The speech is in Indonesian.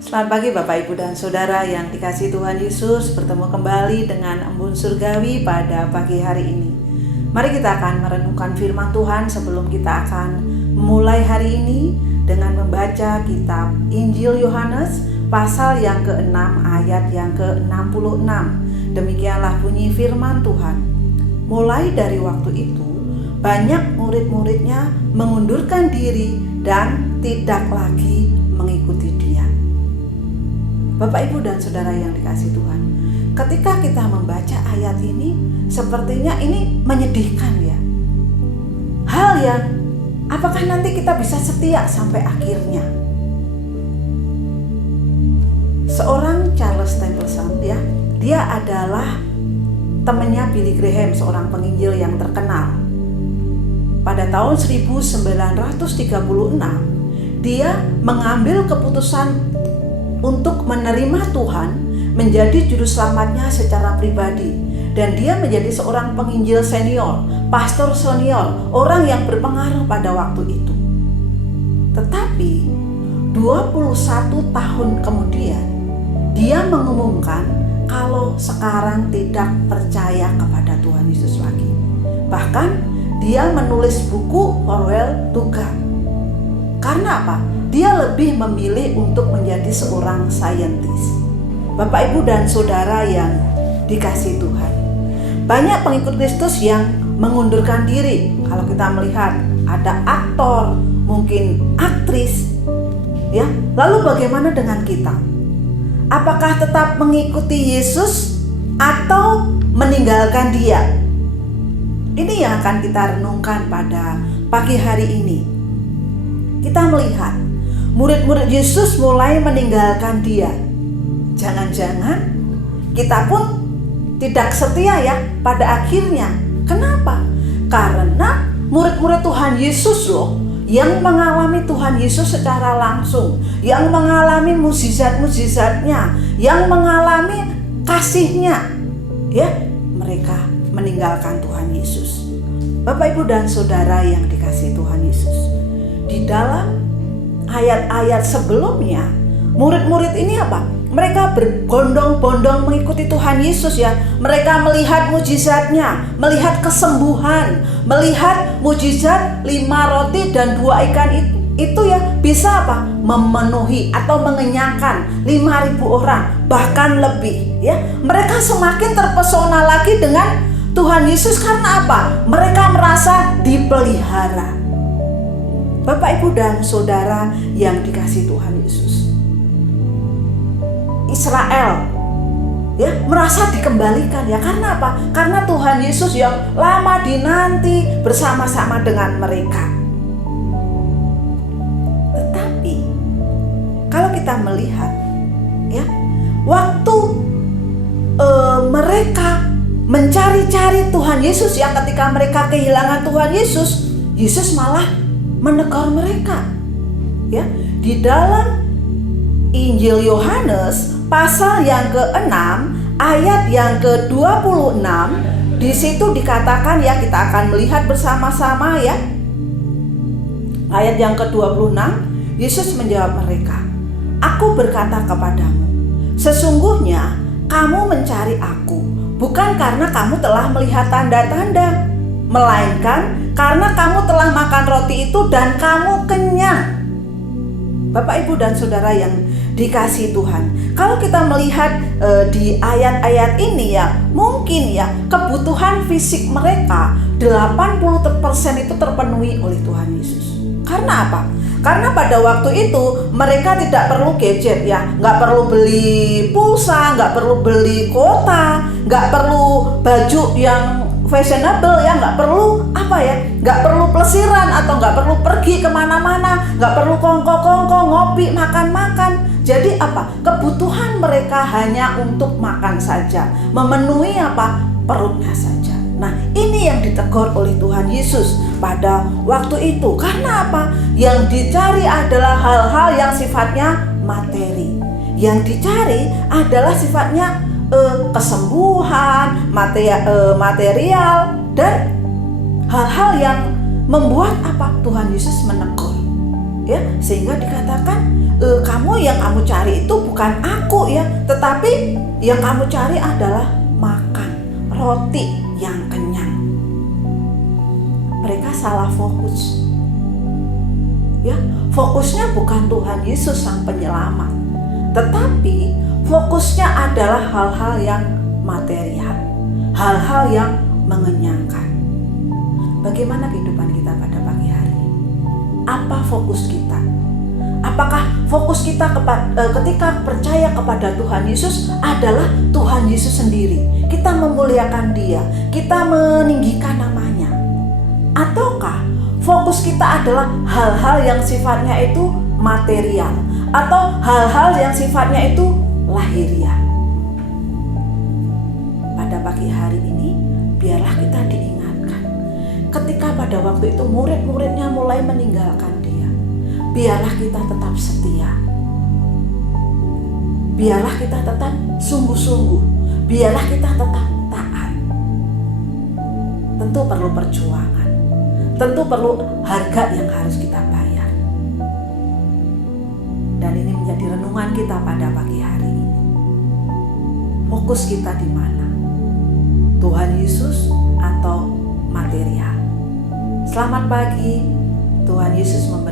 Selamat pagi Bapak Ibu dan Saudara yang dikasihi Tuhan Yesus. Bertemu kembali dengan Embun Surgawi pada pagi hari ini. Mari kita akan merenungkan firman Tuhan sebelum kita akan memulai hari ini dengan membaca kitab Injil Yohanes pasal yang ke-6 ayat yang ke-66. Demikianlah bunyi firman Tuhan. Mulai dari waktu itu, banyak murid-muridnya mengundurkan diri dan tidak lagi mengikuti dia. Bapak, Ibu, dan Saudara yang dikasihi Tuhan, ketika kita membaca ayat ini, sepertinya ini menyedihkan ya. Hal yang apakah nanti kita bisa setia sampai akhirnya? Seorang Charles Stephenson ya, dia adalah temannya Billy Graham, seorang penginjil yang terkenal. Pada tahun 1936, dia mengambil keputusan untuk menerima Tuhan menjadi juru selamatnya secara pribadi, dan dia menjadi seorang penginjil senior, pastor senior, orang yang berpengaruh pada waktu itu. Tetapi 21 tahun kemudian dia mengumumkan kalau sekarang tidak percaya kepada Tuhan Yesus lagi. Bahkan dia menulis buku Farewell to God. Karena apa? Dia lebih memilih untuk menjadi seorang saintis. Bapak, Ibu, dan Saudara yang dikasihi Tuhan, banyak pengikut Kristus yang mengundurkan diri. Kalau kita melihat ada aktor, mungkin aktris, ya. Lalu bagaimana dengan kita? Apakah tetap mengikuti Yesus atau meninggalkan Dia? Ini yang akan kita renungkan pada pagi hari ini. Kita melihat murid-murid Yesus mulai meninggalkan Dia. Jangan-jangan kita pun tidak setia ya pada akhirnya. Kenapa? Karena murid-murid Tuhan Yesus loh, yang mengalami Tuhan Yesus secara langsung, yang mengalami mukjizat-mukjizatnya, yang mengalami kasih-Nya, ya, mereka meninggalkan Tuhan Yesus. Bapak, Ibu, dan Saudara yang dikasihi Tuhan Yesus, di dalam ayat-ayat sebelumnya, murid-murid ini apa? Mereka berbondong-bondong mengikuti Tuhan Yesus ya. Mereka melihat mukjizatnya, melihat kesembuhan, melihat mukjizat 5 roti dan 2 ikan itu ya bisa apa? Memenuhi atau mengenyangkan 5.000 orang, bahkan lebih ya. Mereka semakin terpesona lagi dengan Tuhan Yesus karena apa? Mereka merasa dipelihara. Bapak, Ibu, dan Saudara yang dikasihi Tuhan Yesus, Israel ya merasa dikembalikan ya. Karena apa? Karena Tuhan Yesus yang lama dinanti bersama-sama dengan mereka. Tetapi kalau kita melihat ya, waktu mereka mencari-cari Tuhan Yesus ya, ketika mereka kehilangan Tuhan Yesus, Yesus malah menegur mereka ya. Di dalam Injil Yohanes pasal yang ke-6 ayat yang ke-26, di situ dikatakan ya, kita akan melihat bersama-sama ya. Ayat yang ke-26, Yesus menjawab mereka, "Aku berkata kepadamu, sesungguhnya kamu mencari aku bukan karena kamu telah melihat tanda-tanda, melainkan karena kamu telah makan roti itu dan kamu kenyang." Bapak, Ibu, dan Saudara yang dikasihi Tuhan, kalau kita melihat di ayat-ayat ini ya, mungkin ya kebutuhan fisik mereka 80% itu terpenuhi oleh Tuhan Yesus. Karena apa? Karena pada waktu itu mereka tidak perlu gadget ya, nggak perlu beli pulsa, nggak perlu beli kuota, nggak perlu baju yang fashionable ya, nggak perlu apa ya, nggak perlu pelesiran atau nggak perlu pergi kemana-mana, nggak perlu kongko-kongko, ngopi, makan-makan. Jadi apa? Kebutuhan mereka hanya untuk makan saja, memenuhi apa? Perutnya saja. Nah, ini yang ditegur oleh Tuhan Yesus pada waktu itu. Karena apa? Yang dicari adalah hal-hal yang sifatnya materi. Yang dicari adalah sifatnya kesembuhan, material, dan hal-hal yang membuat apa? Tuhan Yesus menegur. ya, sehingga dikatakan kamu yang kamu cari itu bukan aku ya, tetapi yang kamu cari adalah makan roti yang kenyang. Mereka salah fokus. Ya, fokusnya bukan Tuhan Yesus sang penyelamat, tetapi fokusnya adalah hal-hal yang material, hal-hal yang mengenyangkan. Bagaimana kehidupan kita pada pagi hari ini? Apa fokus kita? Apakah fokus kita ketika percaya kepada Tuhan Yesus adalah Tuhan Yesus sendiri? Kita memuliakan Dia, kita meninggikan namanya. Ataukah fokus kita adalah hal-hal yang sifatnya itu material, atau hal-hal yang sifatnya itu lahiriah? Pada pagi hari ini, biarlah kita diingatkan. Ketika pada waktu itu murid-muridnya mulai meninggalkan Dia, biarlah kita tetap setia. Biarlah kita tetap sungguh-sungguh. Biarlah kita tetap taat. Tentu perlu perjuangan. Tentu perlu harga yang harus kita bayar. Dan ini menjadi renungan kita pada pagi hari ini. Fokus kita di mana? Tuhan Yesus atau material? Selamat pagi. Tuhan Yesus memberkati.